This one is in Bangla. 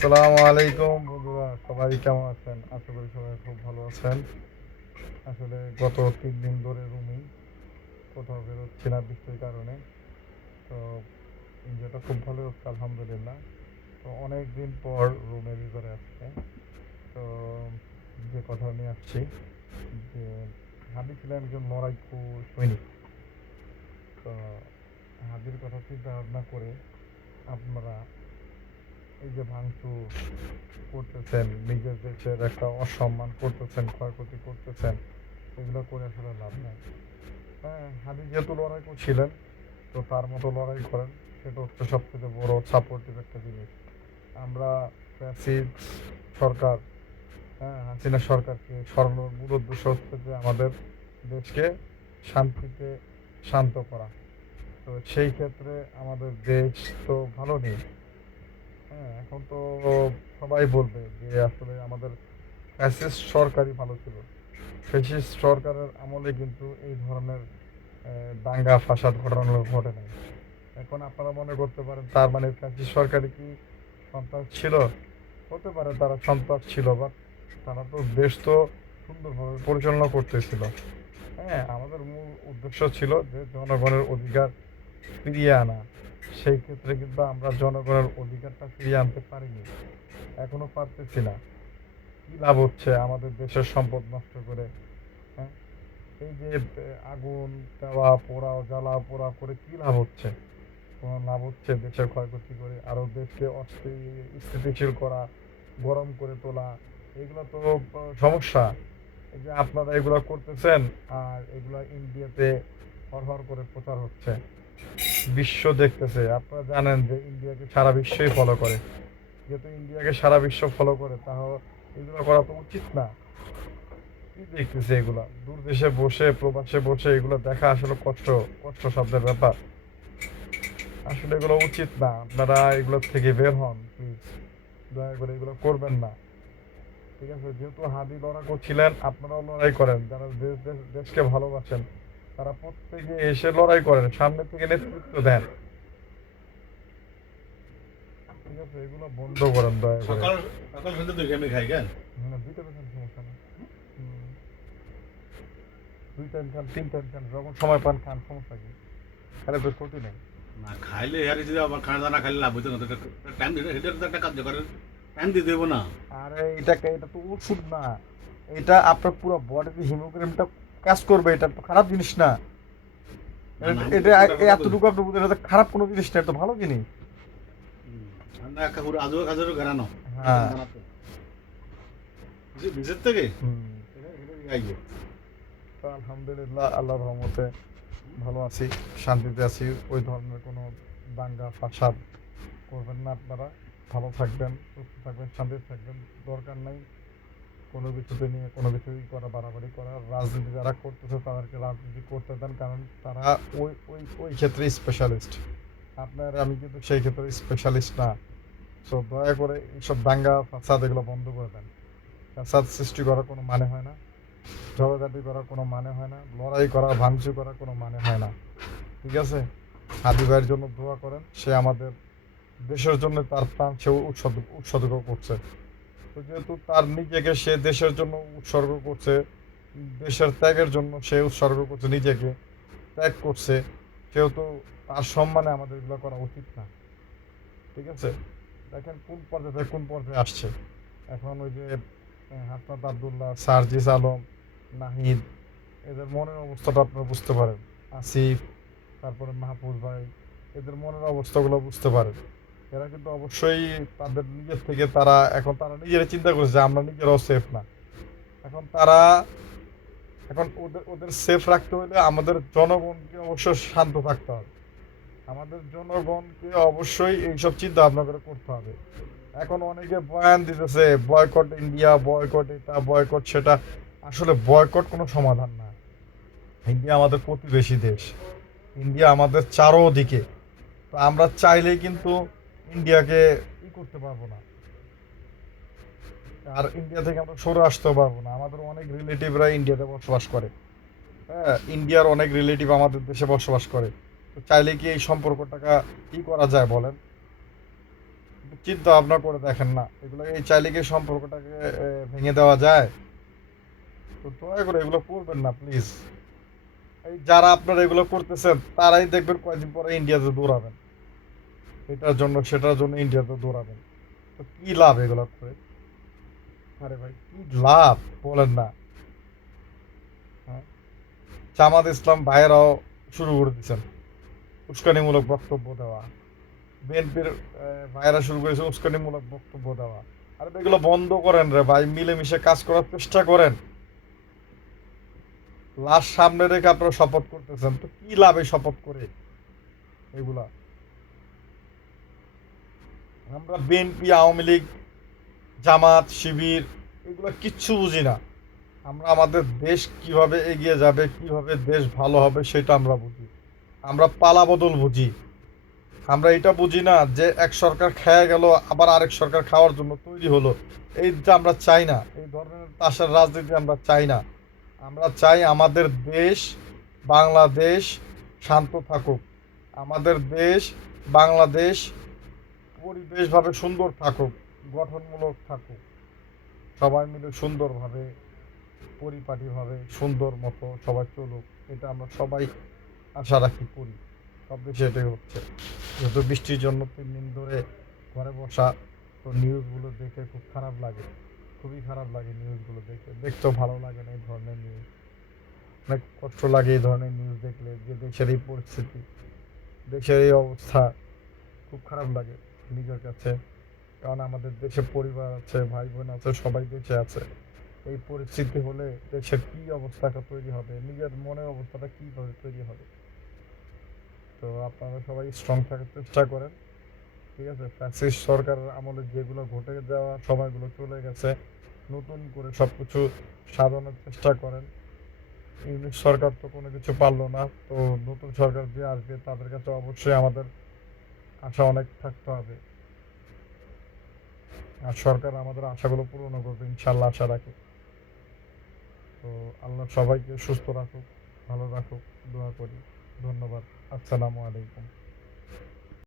আসসালামু আলাইকুম বন্ধুরা, সবাই কেমন আছেন? আশা করি সবাই খুব ভালো আছেন। আসলে গত 3 দিন ধরে রুমেই, কোথাও বেরোচ্ছি না বৃষ্টির কারণে। তো এনজয়টা খুব ভালো হচ্ছে আলহামদুলিল্লাহ। তো অনেক দিন পর রুমের ভিতরে আসছে। তো যে কথা নিয়ে আসছি যে হাদি ছিলেন একজন লড়াইকু সৈনিক। তো হাদির কথা চিন্তা ভাবনা করে আপনারা এই যে ভাঙচুর করতেছেন, নিজের দেশের একটা অসম্মান করতেছেন, ক্ষয়ক্ষতি করতেছেন, এগুলো করে আসলে লাভ নাই। হ্যাঁ, হাদি যেহেতু লড়াই করছিলেন, তো তার মতো লড়াই করেন। সেটা হচ্ছে সবথেকে বড় সাপোর্টিভ একটা জিনিস। আমরা ফ্যাসিস্ট সরকার, হ্যাঁ, হাসিনা সরকারকে সরানোর মূল উদ্দেশ্য হচ্ছে যে আমাদের দেশকে শান্তিতে শান্ত করা। তো সেই ক্ষেত্রে আমাদের দেশ তো ভালো নেই। হ্যাঁ, এখন তো সবাই বলবে যে আসলে আমাদের ফ্যাসিস্ট সরকারই ভালো ছিল। ফ্যাসিস্ট সরকারের আমলে কিন্তু এই ধরনের দাঙ্গা ফাসাদ ঘটনাগুলো ঘটে নাই। এখন আপনারা মনে করতে পারেন তার মানে ফ্যাসিস্ট সরকারে কি সন্ত্রাস ছিল? হতে পারে তারা সন্ত্রাস ছিল, বাট তারা তো দেশ তো সুন্দরভাবে পরিচালনা করতেছিল। হ্যাঁ, আমাদের মূল উদ্দেশ্য ছিল যে জনগণের অধিকার ফিরিয়ে আনা। সেই ক্ষেত্রে কিন্তু আমরা জনগণের অধিকারটা ফিরিয়ে আনতে পারিনি, এখনো পারতেছি না। কি লাভ হচ্ছে আমাদের দেশের সম্পদ নষ্ট করে? হ্যাঁ, এই যে আগুন দেওয়া, পোড়াও, জ্বালা পোড়া করে কি লাভ হচ্ছে? কোনো লাভ হচ্ছে? দেশের ক্ষয়ক্ষতি করে আরো দেশকে স্থিতিশীল করা, গরম করে তোলা, এগুলো তো সমস্যা। এই যে আপনারা এগুলো করতেছেন, আর এগুলো ইন্ডিয়াতে হরহর করে প্রচার হচ্ছে, বিশ্ব দেখতেছে। আপনারা জানেন যে ইন্ডিয়াকে সারা বিশ্বই ফলো করে। যেহেতু ইন্ডিয়াকে সারা বিশ্ব ফলো করে, তাহলে এগুলো করা তো উচিত না। কি দেখতেছে এগুলা? দূর দেশে বসে, প্রবাসে বসে এগুলো দেখা আসলে কষ্ট, কষ্ট শব্দের ব্যাপার। আসলে এগুলো উচিত না। আপনারা এগুলো থেকে বের হন প্লিজ। দয়া করে এগুলো করবেন না। ঠিক আছে? যেহেতু হাদি লড়াই করছিলেন, আপনারাও লড়াই করেন। যারা দেশকে ভালোবাসেন, তারা প্রত্যেকে এসে লড়াই করেন, সামনে থেকে নেতৃত্ব দেন। ঠিক আছে? এগুলো বন্ধ করেন দয়া করে। সকাল সকাল সন্ধ্যা দুই আমি খাই কেন? দিতে পারেন, সমস্যা নেই। হুম, 2 টাইম খান, 3 টাইম খান, যখন সময় পান খান, সমস্যা কি? খালে তো ক্ষতি নেই। না খাইলে ইয়ার যদি আবার খানা দানা খাইলে লাভ হইতো না। টাইম দিতে সেটা তো একটা কার্যকরের টাইম দিতে দেবো না। আরে এটা তো ওষুধ না। এটা আপনার পুরো বডিতে হিমোগ্লোবিনটা কাজ করবে। এটা তো খারাপ জিনিস না। না না আমি তো এটা পুরোটা কথা বলি। এতটুকু আপনি বুঝলেন, এটা তো খারাপ কোনো জিনিস না, এটা তো ভালো জিনিস। আমরা একটা পুরো আজও খাজারও ঘেরানো একদম হ্যাঁ। বানাতে বিশের থেকে হুম। এটা খাইয়ে তো আলহামদুলিল্লাহ, আল্লাহর রহমতে ভালো আছি, শান্তিতে আছি। ওই ধরনের কোনো দাঙ্গা ফাসাদ করবেন না আপনারা। ভালো থাকবেন, সুস্থ থাকবেন, শান্তিতে থাকবেন। দরকার নাই কোনো কিছুতে নিয়ে কোনো কিছুই করা, বাড়াবাড়ি করা। রাজনীতি যারা করতেছে তাদেরকে রাজনীতি করতে দেন, কারণ তারা ওই ওই ওই ক্ষেত্রে স্পেশালিস্ট। আপনার আমি কিন্তু সেই ক্ষেত্রে স্পেশালিস্ট না। সো দয়া করে এইসব দাঙ্গা ফাসাদ এগুলো বন্ধ করে দেন। ফাসাদ সৃষ্টি করার কোনো মানে হয় না, ঝগড়াঝাটি করার কোনো মানে হয় না, লড়াই করা, ভাঙচুর করার কোনো মানে হয় না। ঠিক আছে? হাদি ভাইয়ের জন্য দোয়া করেন। সে আমাদের দেশের জন্য তার প্রাণ সে উৎসর্গ করছে। তো যেহেতু তার নিজেকে সে দেশের জন্য উৎসর্গ করছে, দেশের ত্যাগের জন্য সে উৎসর্গ করছে, নিজেকে ত্যাগ করছে, সেহেতু তার সম্মানে আমাদের এগুলো করা উচিত না। ঠিক আছে? দেখেন কোন পর্যায়ে থেকে কোন পর্যায়ে আসছে। এখন ওই যে হাসনাত আবদুল্লাহ, সার্জিস আলম, নাহিদ, এদের মনের অবস্থাটা আপনারা বুঝতে পারেন। আসিফ, তারপরে মাহফুজ ভাই, এদের মনের অবস্থাগুলো বুঝতে পারেন। এরা কিন্তু অবশ্যই তাদের নিজের থেকে তারা নিজেরা চিন্তা করছে যে আমরা নিজেরাও সেফ না। এখন তারা এখন ওদের ওদের সেফ রাখতে হলে আমাদের জনগণকে অবশ্য শান্ত থাকতে হবে। আমাদের জনগণকে অবশ্যই এইসব চিন্তা ভাবনা করে করতে হবে। এখন অনেকে বয়ান দিতেছে বয়কট ইন্ডিয়া, বয়কট এটা, বয়কট সেটা। আসলে বয়কট কোনো সমাধান না। ইন্ডিয়া আমাদের প্রতিবেশী দেশ। ইন্ডিয়া আমাদের চারোদিকে। তো আমরা চাইলেই কিন্তু ইন্ডিয়াকে করতে পারবো না, আর ইন্ডিয়া থেকে আমরা সরে আসতেও পারবো না। আমাদের অনেক রিলেটিভরা ইন্ডিয়াতে বসবাস করে। হ্যাঁ, ইন্ডিয়ার অনেক রিলেটিভ আমাদের দেশে বসবাস করে। তো চাইলে কি এই সম্পর্কটাকে করা যায় বলেন? চিন্তা ভাবনা করে দেখেন না, এগুলো এই চাইলে কি সম্পর্কটাকে ভেঙে দেওয়া যায়? তো দয়া করে এগুলো করবেন না প্লিজ। এই যারা আপনারা এগুলো করতেছেন তারাই দেখবেন কয়েকদিন পরে ইন্ডিয়াতে দৌড়াবেন, এটার জন্য সেটার জন্য ইন্ডিয়াতে দৌড়াবেন। তো কি লাভ এগুলো করে? আরে ভাই কি লাভ বলেন না? হ্যাঁ, জামাত ইসলাম ভাইয়েরাও শুরু করে দিচ্ছেন উস্কানিমূলক বক্তব্য দেওয়া, বিএনপির ভাইয়েরা শুরু করেছে উস্কানিমূলক বক্তব্য দেওয়া। আরে ভাই এগুলো বন্ধ করেন রে ভাই, মিলেমিশে কাজ করার চেষ্টা করেন। লাশ সামনে রেখে আপনারা শপথ করতেছেন, তো কি লাভ এই শপথ করে এগুলা? আমরা বিএনপি, আওয়ামী লীগ, জামাত, শিবির এগুলো কিচ্ছু বুঝি না। আমরা আমাদের দেশ কিভাবে এগিয়ে যাবে, কিভাবে দেশ ভালো হবে সেটা আমরা বুঝি। আমরা পালাবদল বুঝি। আমরা এটা বুঝি না যে এক সরকার খেয়ে গেল আবার আরেক সরকার খাওয়ার জন্য তৈরি হলো। এইটা আমরা চাই না, এই ধরনের তাসের রাজনীতি আমরা চাই না। আমরা চাই আমাদের দেশ বাংলাদেশ শান্ত থাকুক, আমাদের দেশ বাংলাদেশ পরিবেশভাবে সুন্দর থাকুক, গঠনমূলক থাকুক, সবাই মিলে সুন্দরভাবে পরিপাটিভাবে সুন্দর মতো সবাই চলুক, এটা আমরা সবাই আশা রাখি করি। সব দেশে এটাই হচ্ছে। যেহেতু বৃষ্টির জন্য 3 দিন ধরে ঘরে বসা, তো নিউজগুলো দেখে খুব খারাপ লাগে, খুবই খারাপ লাগে নিউজগুলো দেখে। দেখতেও ভালো লাগে না এই ধরনের নিউজ, অনেক কষ্ট লাগে এই ধরনের নিউজ দেখলে, যে দেশের এই পরিস্থিতি, দেশের এই অবস্থা খুব খারাপ লাগে নিজের কাছে। কারণ আমাদের দেশে পরিবার আছে, ভাই বোন আছে, সবাই দেশে আছে। এই পরিস্থিতি হলে দেশের কি অবস্থাটা তৈরি হবে, নিজের মনের অবস্থাটা কীভাবে তৈরি হবে? তো আপনারা সবাই স্ট্রং থাকার চেষ্টা করেন, ঠিক আছে? ফ্যাসিস্ট সরকারের আমলে যেগুলো ঘটে যাওয়া সময়গুলো চলে গেছে, নতুন করে সব কিছু সাজানোর চেষ্টা করেন। ইউনিট সরকার তো কোনো কিছু পারলো না, তো নতুন সরকার যে আসবে তাদের কাছে অবশ্যই আমাদের আশা অনেক থাকতে হবে। আর সরকার আমাদের আশাগুলো পূরণ করবে ইনশাল্লাহ, আশা রাখি। তো আল্লাহ সবাইকে সুস্থ রাখুক, ভালো রাখুক, দোয়া করি। ধন্যবাদ। আসসালামু আলাইকুম।